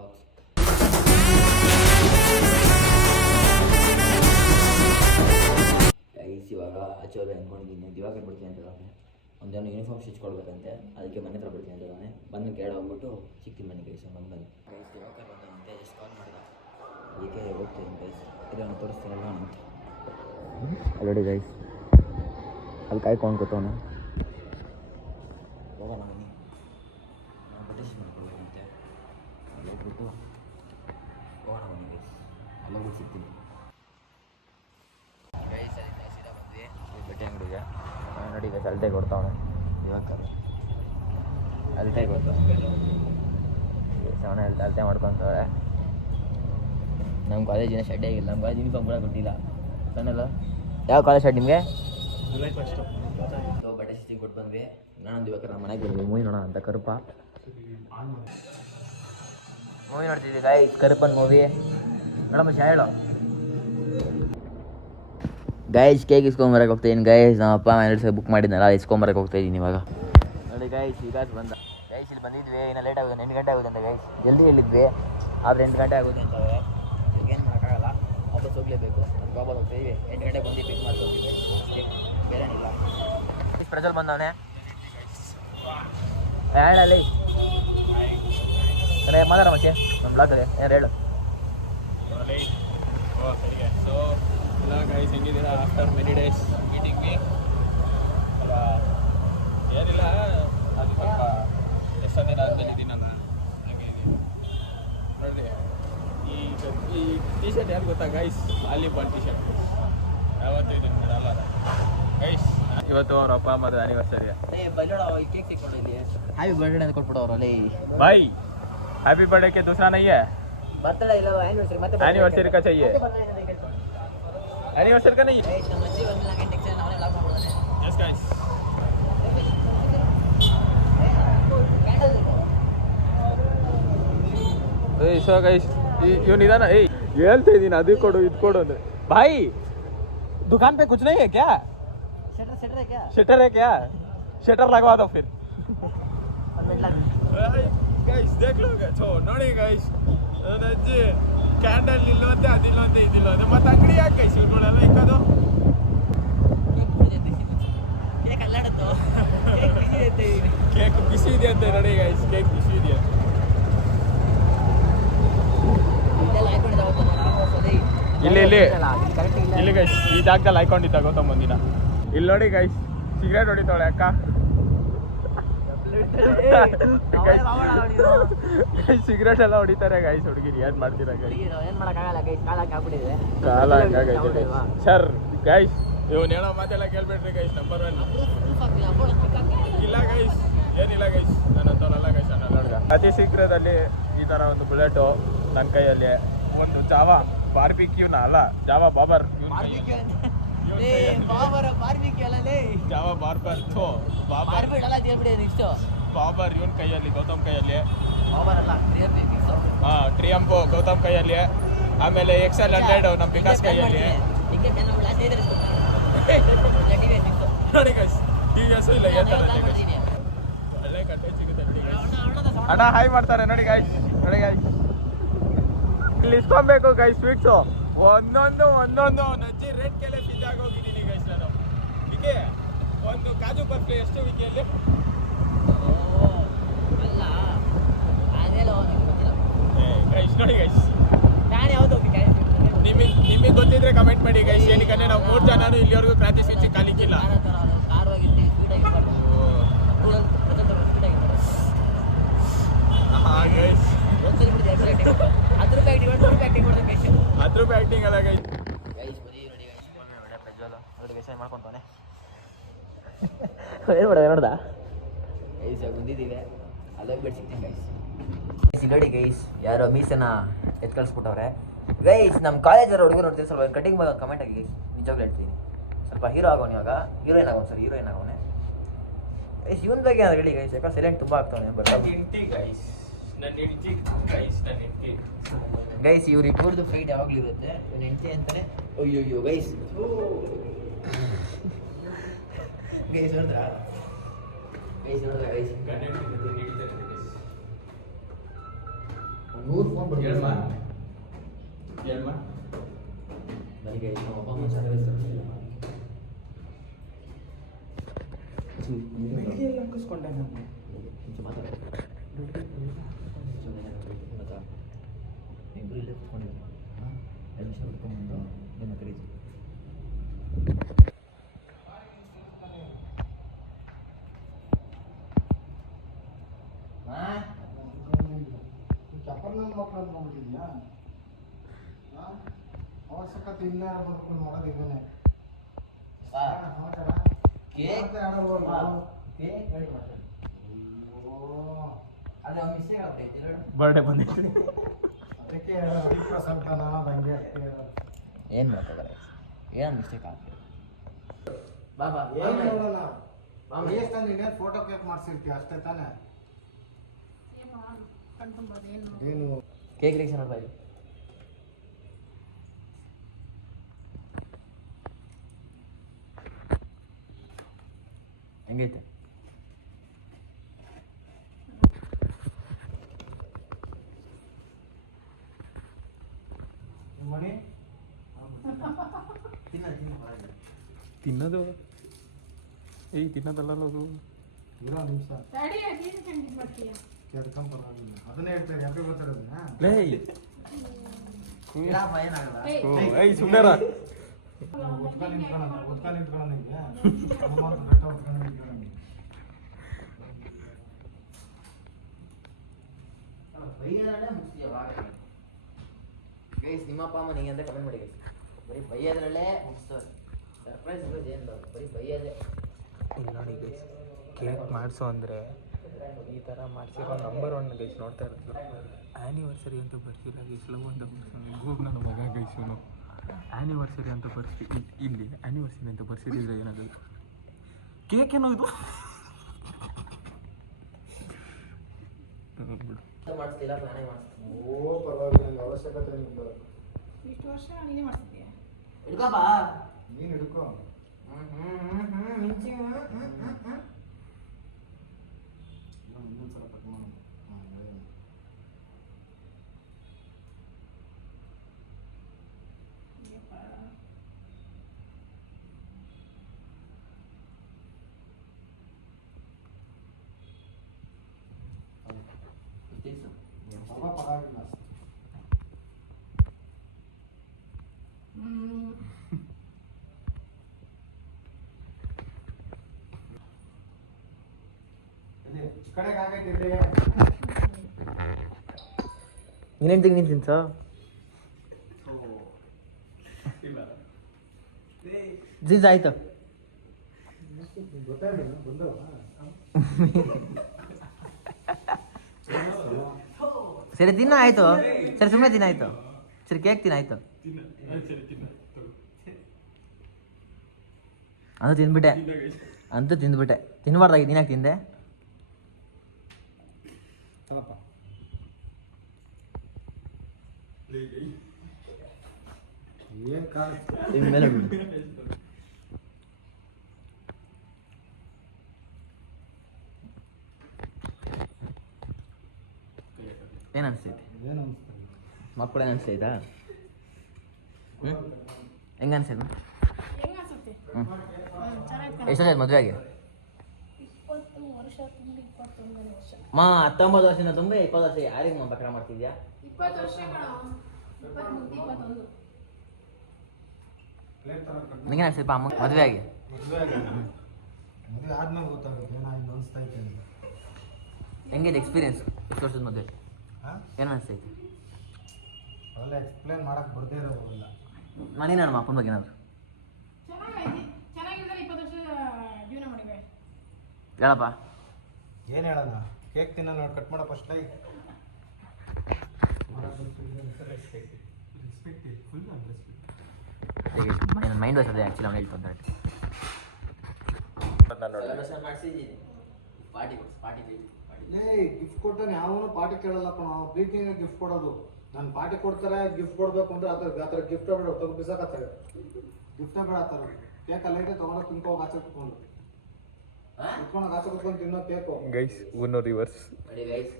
Vlogs. Guys ಇವಾಗ ಆಚೋರು ಅಂದ್ಕೊಂಡಿದ್ದೀನಿ, ದಿವಾಕರ್ ಬಿಡ್ತೀನಿ ಅಂತ ಇದ್ದಾನೆ. ಒಂದೇನೋ ಯೂನಿಫಾರ್ಮ್ ಸ್ಟಿಚ್ ಕೊಡ್ಬೇಕಂತೆ, ಅದಕ್ಕೆ ಮನೆ ಹತ್ರ ಬಿಡ್ತೀನಿ ಅಂತ ಇದ್ದಾನೆ. ಬಂದು ಕೇಳಿ ಹೋಗ್ಬಿಟ್ಟು ಸಿಗ್ತೀನಿ ಬನ್ನಿ ಗೈಸ್. ಬಂದು ಗೈಸ್ ದಿವಾಕರ್ ಬಂದಂತೆ, ಜಸ್ಟ್ ಕಾಲ್ ಮಾಡಿದ, ಅದಕ್ಕೆ ಹೋಗ್ತೀನಿ ಗೈಸ್. ಇದನ್ನು ತೋರಿಸ್ತೀನಿ ಅಲ್ಲ ಅಂತ ಆಲ್ರೆಡಿ ಗೈಸ್ ಅಲ್ಲಿ ಕಾಯ್ಕೊಂಡು ಕೂತವನು. ಹೋಗೋಣ ಬನ್ನಿ, ನಾವು ಬಟ್ಟೆ ಸ್ಟಿಚ್ ಮಾಡ್ಕೊಳ್ಬೇಕಂತೆ. ಅಲ್ಲಿ ಹೋಗ್ಬಿಟ್ಟು ಹೋಗೋಣ ಬನ್ನಿ ಗೈಸ್, ಅಲ್ಲೋಗ್ಬಿಟ್ಟು ಸಿಗ್ತೀನಿ ಗೈಸ್. ಅದಕ್ಕೆ ಸೀದಾ ಬಂದ್ವಿ ಈ ಬಟ್ಟೆ ಅಂಗಡಿಗೆ. ನೋಡಿ ಗೈಸ್ ಅಳತೆ ಕೊಡ್ತಾವನೆ ಇವಾಗ, ಅಳತೆ ಕೊಡ್ತಾವೆ ಅವನೇ ಅಳತೆ ಮಾಡ್ಕೊತವ್ರೆ. ನಮ್ಮ ಕಾಲೇಜಿನ ಶೆಡ್ಡೇ ಆಗಿಲ್ಲ, ನಮ್ಮ ಕಾಲೇಜ್ ಯೂನಿಫಾರ್ಮ್ ಕೂಡ ಕೊಟ್ಟಿಲ್ಲ. ಸಣ್ಣಲ್ಲ ಯಾವ ಕಾಲೇಜ್ ಶೆಡ್ ನಿಮಗೆ? ಬಟ್ಟೆ ಸ್ಟಿಚಿಂಗ್ ಕೊಟ್ಟು ಬಂದ್ವಿ. ನಾನೊಂದು ಇವಾಗ ನಮ್ಮ ಮನೆಗೆ ಬಂದ್ವಿ ಮೂವಿ ನೋಡೋಣ ಅಂತ. ಕರುಪ ಮೂವಿ ನೋಡ್ತಿದ್ವಿ ಗೈಸ್, ಕರುಪನ್ ಮೂವಿ. ಮೇಡಮ್ ಹೇಳು ಗೈಸ್. ಕೇಕ್ ಇಸ್ಕೊಂಬರಕ್ಕೆ ಹೋಗ್ತಾಯಿದ್ದೀನಿ ಗೈಸ್. ನಮ್ಮ ಅಪ್ಪ 2 ಸಲ ಬುಕ್ ಮಾಡಿದ್ನಲ್ಲ, ಇಸ್ಕೊಂಬರಕ್ಕೆ ಹೋಗ್ತಾಯಿದ್ದೀನಿ ಇವಾಗ. ನೋಡಿ ಗೈಸ್ ಈಗ ಬಂದ ಗೈಸ್. ಇಲ್ಲಿ ಬಂದಿದ್ವಿ, ಇನ್ನು ಲೇಟ್ ಆಗುತ್ತೆ, 8 ಗಂಟೆ ಆಗುತ್ತೆ ಅಂತ ಗೈಸ್. ಜಲ್ದಿ ಹೇಳಿದ್ವಿ ಆದರೆ 8 ಗಂಟೆ ಆಗುತ್ತೆ ಅಂತವೆ. ಏನು ಮಾಡೋಕ್ಕಾಗಲ್ಲ, ಅದು ಹೋಗಲೇಬೇಕು. ನಮ್ಮ ಬಾಬಾ ಹೋಗ್ತಾಯಿದ್ವಿ, 8 ಗಂಟೆಗೆ ಬಂದು ಪಿಕ್ ಮಾಡ್ಕೊತೀವಿ ಅಷ್ಟೇ, ಬೇರೇನಿಲ್ಲ. ಪ್ರಜ್ವಲ್ ಬಂದವನೇ ಹೇಳಲ್ಲಿ ಅರೆ ಮಾತಾಡ ಮಚ್ಚೆ ನಮ್ಮ ಬ್ಲಾಗಲ್ಲಿ ಏನು ಹೇಳು. ಗೈಸ್ ಹೆಂಗಿದ್ದೀರಾ after many days meeting me? ಏನಿಲ್ಲ, ಅದು ಸ್ವಲ್ಪ ಎಷ್ಟೋ ದಿನ ಆದಮೇಲೆ ಇದ್ದೀನಿ ನಾನು. ಹಾಗೆ ನೋಡಿ ಈ ಟಿ ಶರ್ಟ್ ಯಾರು ಗೊತ್ತಾ ಗೈಸ್? Volleyball T shirt. ಯಾವತ್ತೂ ಇದನ್ನು ಬಿಡಲ್ಲ ಗೈಸ್. ಇವತ್ತು ಅವ್ರ ಅಪ್ಪ ಅಮ್ಮದ ಆ್ಯನಿವರ್ಸರಿ. ಕೇಕ್ ಸಿಕ್ಕೊಂಡಿದ್ವಿ, ಹ್ಯಾಪಿ ಬರ್ಡೇ ಅಂತ ಕೊಟ್ಬಿಟ್ಟು ಅವರಲ್ಲಿ. भाई हैप्पी बर्थडे के दूसरा नहीं है, बर्थडे ಇಲ್ಲ ಆನಿವರ್ಸರಿ. ಮತ್ತೆ एनिवर्सरी का चाहिए, एनिवर्सरी का नहीं है। ನಮ್ಮ ಅಜ್ಜಿ ಬಂದಿಲ್ಲ, ಗಂಟೆ ಟೆನ್ಷನ್ ಅವನೇ ಲಾಕ್ ಮಾಡ್ಬಿಡ್ತಾನೆ. यस गाइस ಏಯ್ ಸೊ ಗೈಸ್ ಇವನು ಇದಾನ. ಏಯ್ ಹೇಳ್ತಾ ಇದ್ದೀನಿ ಅದು ಕೊಡು ಇದು ಕೊಡು ಅಂದ್ರೆ. भाई दुकान पे कुछ नहीं है क्या? शटर है क्या? शटर है क्या? शटर लगवा दो फिर. ಗೈಸ್ ದೇಖ್ ಲೋ ಗೈಸ್. ನೋಡಿ ಗೈಸ್, ನನ್ನ ಅಜ್ಜಿ ಕ್ಯಾಂಡಲ್ ಇಲ್ಲೊಂದೆ ಅದಿಲ್ಲೊಂದೆ ಇದಿಲ್ಲೊಂದೆ, ಮತ್ತೆ ಅಂಗಡಿ ಯಾಕೆ ಗೈಸ್ ಇವ್ರುಗಳೆಲ್ಲ ಇಕ್ಕೋದು? ಕೇಕ್ ಅಲ್ಲಾಡುತ್ತೋ, ಕೇಕ್ ಬಿಸಿ ಇದೆ ಅಂತ ನೋಡಿ ಗೈಸ್, ಕೇಕ್ ಬಿಸಿ ಇದೆ ಅಂತ. ಇಲ್ಲಿ ಇಲ್ಲಿ ಇಲ್ಲಿ ಗೈಸ್ ಈ ಜಾಗದಲ್ಲಿ ಹಾಕೊಂಡಿದ್ದ ಗೌತಮ್ ಒಂದಿನ. ಇಲ್ಲಿ ನೋಡಿ ಗೈಸ್ ಸಿಗರೇಟ್ ಹೊಡಿತಾಳೆ ಅಕ್ಕ. ಸಿಗರೇಟ್ ಎಲ್ಲ ಹೊಡಿತಾರೆ ಗೈಸ್ ಹುಡುಗಿರಿ. ಏನ್ ಮಾಡ್ತೀರಾ ಗೈಸ್? ಕಾಲ ಹಂಗಾಗೈತೆ ಸರ್ ಗೈಸ್. ಇವನ್ ಹೇಳೋ ಮಾತೆಲ್ಲ ಕೇಳ್ಬೇಡ್ರಿ ಗೈಸ್. ನಂಬರ್ 1 ಇಲ್ಲ ಗೈಸ್, ಏನಿಲ್ಲ ಗೈಸ್, ನನ್ನಂತವಲ್ಲ ಗೈಸ್. ನನ್ನ ಅತಿ ಶೀಘ್ರದಲ್ಲಿ ಈ ತರ ಒಂದು ಬುಲೆಟು ನನ್ನ ಕೈಯಲ್ಲಿ, ಒಂದು ಜಾವಾ ಬಾರ್ಬಿಕ್ಯೂನ ಅಲ್ಲ, Jawa bobber Jawa barber bobber ಇವನ್ ಕೈಯಲ್ಲಿ, ಗೌತಮ್ ಕೈಯಲ್ಲಿ. ಹಾ ಟ್ರಿಯಂಪೋ ಗೌತಮ್ ಕೈಯಲ್ಲಿ. ಆಮೇಲೆ XL100 ನಮ್ಮ ವಿಕಾಸ್ ಕೈಯಲ್ಲಿ. ನೋಡಿ ಗೈಸ್ TVS ಇಲ್ಲ ಒಳ್ಳೆ ಕಟ್ಟೆ ಸಿಗುತ್ತೆ ಅಣ್ಣ. ಹಾಯ್ ಮಾಡ್ತಾರೆ ನೋಡಿ ಗೈಸ್. ನೋಡಿ ಗೈಸ್ ಇಲ್ಲಿ ಇಸ್ಕೊಬೇಕು ಗೈಸ್ ಸ್ವೀಟ್ಸು ಒಂದೊಂದು ನಜ್ಜಿ ರೇಟ್ ಕೆಲೆ ಬಿದ್ದಾಗೋಗಿದ್ದೀನಿ ಗೈಸ್ ನಾನು. ಹೀಗೆ ಒಂದು ಕಾಜು ಬರ್ಫಿ ಎಷ್ಟು ವಿಕೆಯಲ್ಲಿ? ಗೈಸ್ ನೋಡಿ ಗೈಸ್, ನಿಮಗೆ ಗೊತ್ತಿದ್ರೆ ಕಮೆಂಟ್ ಮಾಡಿ ಗೈಸ್. ಏನಕ್ಕಂದ್ರೆ ನಾವು 3 ಜನನು ಇಲ್ಲಿವರೆಗೂ ಕ್ರಾಂತಿ ಸ್ವೀಟ್ಸ್ ಕಾಲಿಕ್ಕಿಲ್ಲ. ಹಾಂ ಗೈಸ್ 10 ರೂಪಾಯಿ ಆಕ್ಟಿಂಗ್ ಅಲ್ಲ ಗೈಸ್. ಗೈಸ್ ಬರೀ ನೋಡಿ ಗೈಸ್, ಒಳ್ಳೆ ಪ್ರಜ್ವಲ್ ನೋಡಿ ಗೈಸ್ ಮಾಡ್ಕೊಂತಾನೆ. ಏನು ಮಾಡೋದು ನೋಡ್ದ ಗೈಸ್? ಬಂದಿದ್ದೀವಿ, ಅಲ್ಲೋಗ್ಬಿಟ್ಟು ಸಿಗ್ತೀನಿ ಗೈಸ್. ನೋಡಿ ಗೈಸ್ ಯಾರೋ ಮೀಸನ ಎತ್ ಕಳಿಸ್ಬಿಟ್ಟವ್ರೆ ಗೈಸ್. ನಮ್ಮ ಕಾಲೇಜರ ಹುಡುಗರು ನೋಡ್ತೀವಿ, ಸ್ವಲ್ಪ ಕಟಿಂಗ್ ಬಗ್ಗೆ ಒಂದು ಕಮೆಂಟ್ ಆಗಿ ಗೈಸ್. ನಿಜವಾಗ್ಲೂ ಹೇಳ್ತೀನಿ, ಸ್ವಲ್ಪ ಹೀರೋ ಆಗೋನು ಇವಾಗ. ಹೀರೋಯಿನ್ ಆಗೋನು ಸರ್, ಹೀರೋಯಿನ್ ಆಗೋನೆ ಗೈಸ್. ಇವನ್ ಬಗ್ಗೆ ಏನಾದ್ರು ಹೇಳಿ ಗೈಸ್, ಯಾಕಂದ್ರೆ ಸೈಲೆಂಟ್ ತುಂಬ ಆಗ್ತಾನೆ. ಗೈಸ್ ಇವ್ರಿಬ್ಬರದು ಫೈಟ್ ಯಾವಾಗಲೂ ಇರುತ್ತೆ. ಇವನ್ ಹೆಂಡತಿ ಅಂತಾನೆ. ಅಯ್ಯೋ ಗೈಸ್, ಗೈಸ್ ನೋಡಿದ್ರಾ? ಗೈಸ್ ನೋಡಿದ್ರಾ ಗೈಸ್? 100 ಫೋನ್ ಹೇಳ್ಮ ಬರ್ತೀವಿ. ಹೇಳ್ಮ ನನಗೆ ನಮ್ಮ ಅಪ್ಪ ಅಮ್ಮ ಚೆನ್ನಾಗಿರ್ತಾರೆ ಹಾಕಿಸ್ಕೊಂಡೆ ನಾನು ಇಬ್ಬರು ಇಲ್ಲೇ ಕುತ್ಕೊಂಡಿದ್ದೆ ನಿಮಿಷ ಬಿಟ್ಕೊಂಡ್ಬಂದು ನನ್ನ ಕರೀತು ಚಪ್ಪರ್ನಲ್ಲಿ ಮಕ್ಕಳನ್ನು ನೋಡ್ಬಿಟ್ಟಿದ್ಯಾ? ಅವಶ್ಯಕತೆ ಇಲ್ಲ ಬರ್ಕೊಂಡು ಮಾಡೋದು ಇದನ್ನೇ. ಸಮಾಚಾರ ಕೇಕ್ ಮತ್ತೆ ಆಡೋಲ್ವಾ? ಕೇಕ್ ರೆಡಿ ಮಾಡ್ತಾರೆ ಅದೇ ಒಂದು ಮಿಸ್ಟೇಕ್ ಆಗ್ತೈತಿ ನೋಡು ಬರ್ಡೇ ಬಂದಿತ್ತು ಅದಕ್ಕೆ 20% ನಾನು ಹಂಗೆ ಏನು ಮಾಡ್ತಾರೆ ಏನು ಮಿಸ್ಟೇಕ್ ಆಗ್ತದೆ ಬಾಬಾ ಏನು ನೋಡೋಣ. ಎಷ್ಟು ನೀನೇನು ಫೋಟೋ ಕೇಕ್ ಮಾಡಿಸಿರ್ತೀಯ ಅಷ್ಟೇ ತಾನೇ? ಏನು ಕೇಕ್ ರಿಯಾಕ್ಷನ್ ನೋಡ್ಬಾ ಇಲ್ಲಿ ಹೆಂಗೈತೆ ಮಣಿ ತಿನ್ನೋದು ತಿನ್ನೋದಲ್ಲ ಅದು ಇರೋ ನಿಮಿಷ ಕೆರ್ಕೊಂಬರೋದಿಲ್ಲ. ಅದನ್ನೇ ಹೇಳ್ತೇನೆ ಹ್ಯಾಪಿ ಬರ್ತಾರದನ್ನ ಲೇ ಏನಾಗಲ್ಲ ಏಯ್ ಸುಮ್ಮನೆ ಉತ್ಕೊಂಡು ನಿಂತ್ಕೊಳ್ಳೋ ನಿಂಗೆ ಹನುಮಂತ ಬೆಟ್ಟ ಉತ್ಕೊಂಡು ನಿಂತ್ಕೊಳ್ಳೋ ನಿಂಗೆ. ಗೈಸ್ ನಿಮ್ಮ ಅಪ್ಪ ಅಮ್ಮ ನಿಂಗೆ ಅಂತ ಕಮೆಂಟ್ ಮಾಡಿ ಗೈಸ್ ಬರೀ ಬೈಯೋದ್ರಲ್ಲೇ ಮುಗಿಸ್ತವ್ರೆ ಸರ್ಪ್ರೈಸ್ ಇರೋದು ಏನು ಬರೀ ಬೈಯೋದೇ ಇಲ್ಲಿ ನೋಡಿ ಗೈಸ್ ಕೇಕ್ ಮಾಡಿಸು ಅಂದರೆ ಈ ಥರ ಮಾಡಿಸಿರೋ ನಂಬರ್ 1 ಗೈಸ್ ನೋಡ್ತಾ ಇರೋದು ಆ್ಯನಿವರ್ಸರಿ ಅಂತ ಬರ್ಸಿಲ್ಲ ಗೈಸ್ ಲವ್ ಅಂತ ಬರ್ಸಿ ಗೂಗ್ ನನ್ನ ಮಗ ಗೈಸ್ ಇವನು ಆ್ಯನಿವರ್ಸರಿ ಅಂತ ಬರ್ಸಿ ಇಲ್ಲಿ ಆ್ಯನಿವರ್ಸರಿ ಅಂತ ಬರ್ಸಿದ್ರೆ ಏನಾಗೋದು ಕೇಕ್ ಏನೋ ಇದು ಮಾಡಿಸ್ತಿಲ್ಲ ನಾನೇ ಮಾಡಿಸ್ತೀನಿ ಓ ಪರವಾಗಿಲ್ಲ ನಂಗೆ ಅವಶ್ಯಕತೆ ಇಲ್ಲ. ಇಷ್ಟು ವರ್ಷ ನೀನೇ ಮಾಡ್ತಿದ್ದೀಯ ಹಿಡ್ಕಪ್ಪ ನೀನು ಹಿಡ್ಕೊ. ಮಿಂಚಿ ಇನ್ನೊಂದ್ಸಲ ಕಟ್ ಮಾಡೋಣ. ಪರವಾಗಿಲ್ಲ. ಕಡೆಗೆ ಆಗೈತೆ ಇಲ್ಲಿ. ನೀನೇನು ತಿಂಗ್ ನಿಂತೀನಿ ಸರ್ ಜೀನ್ಸ್ ಆಯ್ತು ಗೊತ್ತಾಗಿಲ್ಲ ಬಂದವ ಸರಿ ತಿನ್ನ ಆಯ್ತು ಸರಿ ಸುಮ್ಮನೆ ತಿನ್ನಾಯ್ತು ಸರಿ ಕೇಕ್ ತಿನ್ನಾಯ್ತು ಅಂತೂ ತಿಂದ್ಬಿಟ್ಟೆ ಅಂತೂ ತಿಂದ್ಬಿಟ್ಟೆ ತಿನ್ಬಾರ್ದಾಗಿ ನೀನಾಗ ತಿಂದೆ ಏನು ಕಾಲ ಮೇಲೆ ಬಿಡು ಏನು ಅನಿಸ್ತೈತೆ ಏನು ಅನಿಸ್ತದೆ? ಮಕ್ಕಳು ಏನು ಅನಿಸ್ತೈತಾ ಹ್ಞೂ ಹೆಂಗೆ ಅನ್ಸೈತೆ ಹೆಂಗ್ ಅನ್ಸುತ್ತೆ ಹ್ಞೂ ಚೆನ್ನಾಗಿ ಎಷ್ಟು ವರ್ಷ ಆಯ್ತು ಮದುವೆ ಆಗಿ 20 ವರ್ಷ ತುಂಬಿ 21 ವರ್ಷ 19 ವರ್ಷದಿಂದ ತುಂಬ 20 ವರ್ಷ ಯಾರಿಗೆ ಬಕ್ರ ಮಾಡ್ತಿದ್ಯಾ 20 ವರ್ಷ ಕಣ 23 21 ಪ್ಲೇಟ್ ಥರ ಕಟ್ ನಿಂಗೆ ಅನ್ಸೈತಪ್ಪ ಅಮ್ಮ ಮದುವೆ ಆಗಿ ಮದುವೆ ಆದ್ಮೇಲೆ ಗೊತ್ತಾಗುತ್ತೆ ಏನಾಗಿ ಅನಿಸ್ತಾ ಐತೆ ಅಂತ. ಹೆಂಗಿದೆ ಎಕ್ಸ್ಪೀರಿಯನ್ಸ್ ಎಷ್ಟು ವರ್ಷದ ಮದುವೆ ಹಾಂ ಏನು ಅನಿಸ್ತೈತೆ ಅವೆಲ್ಲ ಎಕ್ಸ್ಪ್ಲೇನ್ ಮಾಡಕ್ಕೆ ಬರ್ದೇ ಇರೋದಿಲ್ಲ. ನಾನೇನು ನಮ್ಮ ಅಪ್ಪನ ಬಗ್ಗೆ ಏನಾದ್ರು ಚೆನ್ನಾಗೈತಿ ಚೆನ್ನಾಗಿದ್ರೆ 20 ವರ್ಷ ಜೀವನ ಮಾಡಿವೆ ಹೇಳಪ್ಪ ಏನು ಹೇಳೋಣ ಕೇಕ್ ತಿನ್ನ ನೋಡಿ ಕಟ್ ಮಾಡೋ ಫಸ್ಟ್ ಲೈ ನನ್ನ ಮೈಂಡ್ ವಾಶ್ ಅದೇ ಆ್ಯಕ್ಚುಲಿ ಅವ್ನು ಹೇಳ್ಕೊಂತಾರೆ ಗಿಫ್ಟ್ ಕೊಟ್ಟಾನೆ ಯಾವನು ಪಾರ್ಟಿ ಕೇಳಲ್ಲಪ್ಪ ನಾವು ಪ್ರೀತಿಗೆ ಗಿಫ್ಟ್ ಕೊಡೋದು. ನಾನು ಪಾರ್ಟಿ ಕೊಡ್ತಾರೆ ಗಿಫ್ಟ್ ಕೊಡ್ಬೇಕು ಅಂದ್ರೆ ಆ ಥರ ಗಿಫ್ಟ್ ಬೇಡ ತಗೋ ಬಿಸಾಕತ್ತಾರೆ ಗಿಫ್ಟೇ ಬೇಡ ಆ ಥರ ಕೇಕ್ ಅಲ್ಲೈತೆ ತೊಗೊಂಡು ತಿನ್ಕೋಗಿ ಆಚೆ ಕುತ್ಕೊಂಡು ಕುತ್ಕೊಂಡು ಆಚೆ ಕುತ್ಕೊಂಡು ತಿನ್ನೋ cake guys reverse guys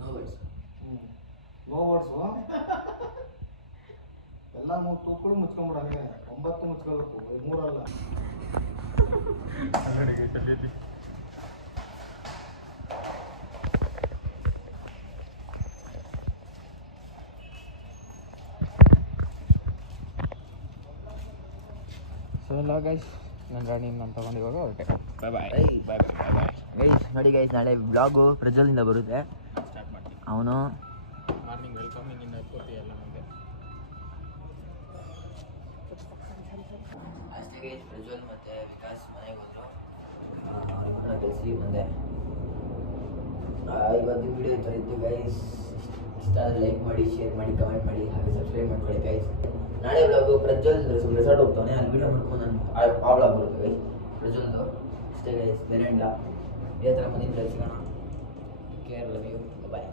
no words ಎಲ್ಲ ತೂಕಳು ಮುಚ್ಕೊಂಬಿಡ ಹಂಗೆ 9 ಮುಚ್ಕೋಬೇಕು 3 ಅಲ್ಲ. ನೋಡಿ ಗೈಸ್ ಅಲ್ಲಿ ಸೊ ಎಲ್ಲ ಗೈಸ್ ನನ್ನ ಗಾಡಿ ನಾನು ತೊಗೊಂಡು ಇವಾಗ ಹೊರಟೆ. ಬಾಯ್ ಬಾಯ್ ಬಾಯ್ ಬಾಯ್ ಬಾಯ್ ಬಾಯ್ ಗೈಸ್ ನೋಡಿ ಗೈಸ್, ನಾಳೆ ಬ್ಲಾಗು ಪ್ರಜ್ವಲಿಂದ ಬರುತ್ತೆ. ಸ್ಟಾರ್ಟ್ ಮಾಡ್ತೀನಿ. ಅವನು ಮಾರ್ನಿಂಗ್ ವೆಲ್ಕಮಿಂಗ್ ಇಂದ ಎತ್ಕೋತಿ ಎಲ್ಲ ನಮಗೆ. ಅಷ್ಟೇ ಗೈಸ್, ಪ್ರಜ್ವಲ್ ಮತ್ತು ವಿಕಾಸ್ ಮನೆಗೆ ಹೋದ್ರು. ಅವ್ರಿಬ್ಬರನ್ನ ಕಳಿಸಿ ಬಂದೆ. ಇವತ್ತಿನ ವಿಡಿಯೋ ಈ ಥರ ಇತ್ತು ಗೈಸ್. ಇಷ್ಟ ಆದರೆ ಲೈಕ್ ಮಾಡಿ, ಶೇರ್ ಮಾಡಿ, ಕಮೆಂಟ್ ಮಾಡಿ, ಹಾಗೆ ಸಬ್ಸ್ಕ್ರೈಬ್ ಮಾಡ್ಕೊಳ್ಳಿ ಗೈಸ್. ನಾಳೆ ಬ್ಲಾಗು ಪ್ರಜ್ವಲ್ ರೆಸಾರ್ಟ್ ಹೋಗ್ತಾನೆ, ಅಲ್ಲಿ ವಿಡಿಯೋ ಮಾಡ್ಕೊಂಡು ನಾನು ಆ ಬ್ಲಾಗ್ ಬರುತ್ತೆ ಗೈಸ್ ಪ್ರಜ್ವಲ್ದು. ಅಷ್ಟೇ ಗೈಸ್, ಬೇರೆ ಇಲ್ಲ. ಇದೇ ಥರ ಮುಂದಿನ ಸಿಗೋಣ. Care, love you, bye.